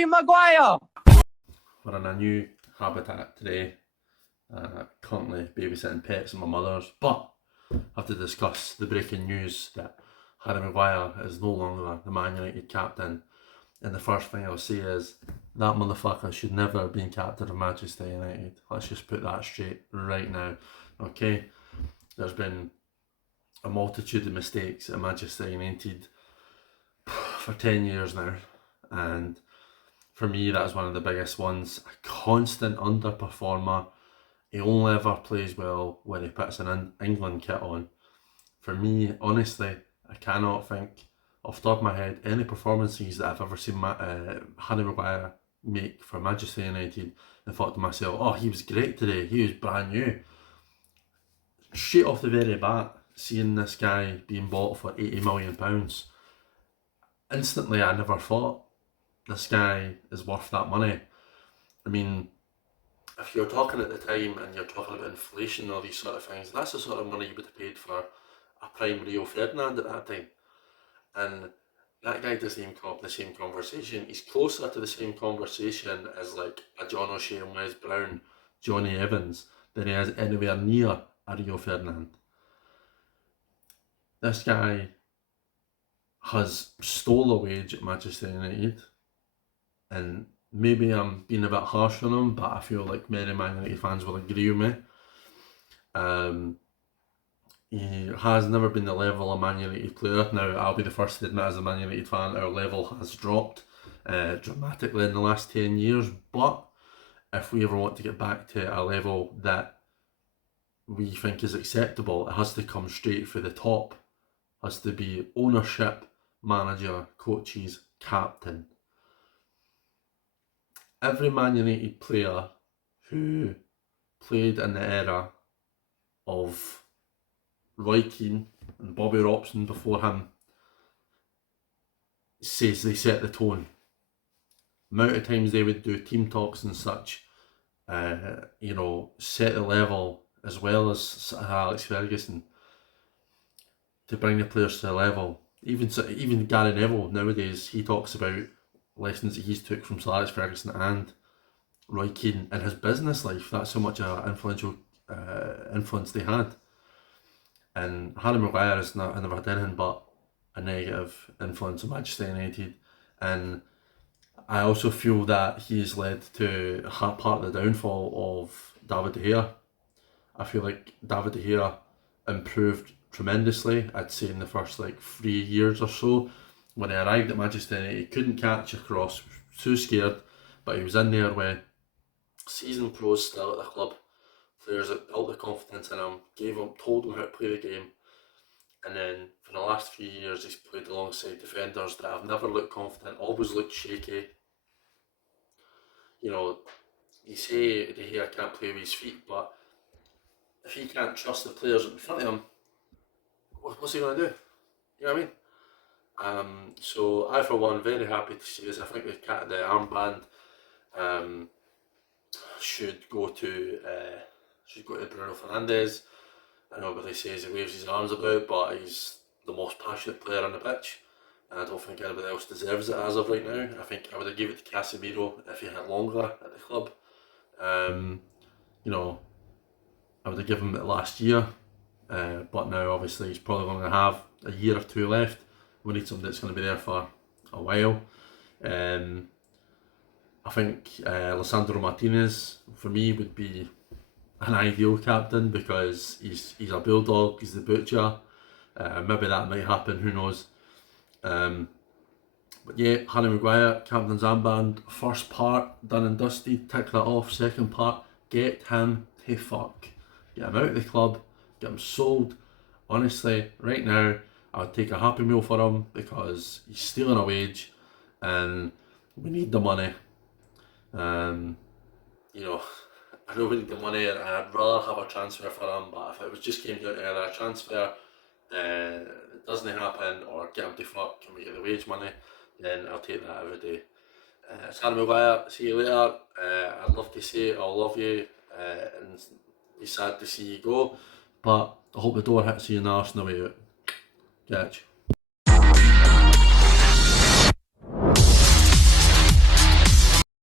Harry Maguire! We're in a new habitat today, currently babysitting pets at my mother's, but I have to discuss the breaking news that Harry Maguire is no longer the Man United captain. And the first thing I'll say is, that motherfucker should never have been captain of Manchester United. Let's just put that straight right now, okay? There's been a multitude of mistakes at Manchester United for 10 years now, and for me that's one of the biggest ones. A constant underperformer. He only ever plays well when he puts an England kit on. For me, honestly, I cannot think off the top of my head any performances that I've ever seen Harry Maguire make for Manchester United and thought to myself, oh, he was great today, he was brand new. Straight off the very bat, seeing this guy being bought for £80 million, instantly I never thought this guy is worth that money. I mean, if you're talking at the time and you're talking about inflation and all these sort of things, that's the sort of money you would have paid for a prime Rio Ferdinand at that time. And that guy doesn't even come up in the same conversation. He's closer to the same conversation as like a John O'Shea and Wes Brown, Johnny Evans, than he is anywhere near a Rio Ferdinand. This guy has stole a wage at Manchester United, and maybe I'm being a bit harsh on him, but I feel like many Man United fans will agree with me. He has never been the level of Man United player. Now, I'll be the first to admit, as a Man United fan, our level has dropped dramatically in the last 10 years, but if we ever want to get back to a level that we think is acceptable, it has to come straight for the top. It has to be ownership, manager, coaches, captain. Every Man United player who played in the era of Roy Keane and Bobby Robson before him says they set the tone. Amount of times they would do team talks and such, set the level, as well as Sir Alex Ferguson, to bring the players to the level. Even Gary Neville nowadays, he talks about lessons that he's took from Sir Alex Ferguson and Roy Keane in his business life. That's how much an influential influence they had. And Harry Maguire has never had anything but a negative influence on Manchester United. And I also feel that he's led to part of the downfall of David De Gea. I feel like David De Gea improved tremendously, I'd say in the first 3 years or so. When he arrived at Manchester United, he couldn't catch a cross, too scared, but he was in there with seasoned pros still at the club. Players that built the confidence in him, told him how to play the game, and then for the last 3 years he's played alongside defenders that have never looked confident, always looked shaky. You say De Gea can't play with his feet, but if he can't trust the players in front of him, what's he going to do? You know what I mean? So I, for one, very happy to see this. I think the armband should go to Bruno Fernandes. I know everybody says he waves his arms about, but he's the most passionate player on the pitch, and I don't think anybody else deserves it as of right now. I think I would have given it to Casemiro if he had longer at the club. I would have given him it last year, but now obviously he's probably going to have a year or two left. We need somebody that's going to be there for a while. I think Lisandro Martinez, for me, would be an ideal captain because he's a bulldog, he's the butcher. Maybe that might happen, who knows. But yeah, Harry Maguire, captain's armband, first part done and dusted, tick that off. Second part, get him to fuck. Get him out of the club, get him sold. Honestly, right now, I would take a Happy Meal for him because he's stealing a wage and we need the money. I know we need the money, and I'd rather have a transfer for him, but if it just came down to either a transfer, it doesn't happen, or get him to fuck, can we get the wage money, then I'll take that every day. It's Harry Maguire, see you later. I'd love to say I love you, and be sad to see you go, but I hope the door hits you in the arse on the way out. Catch.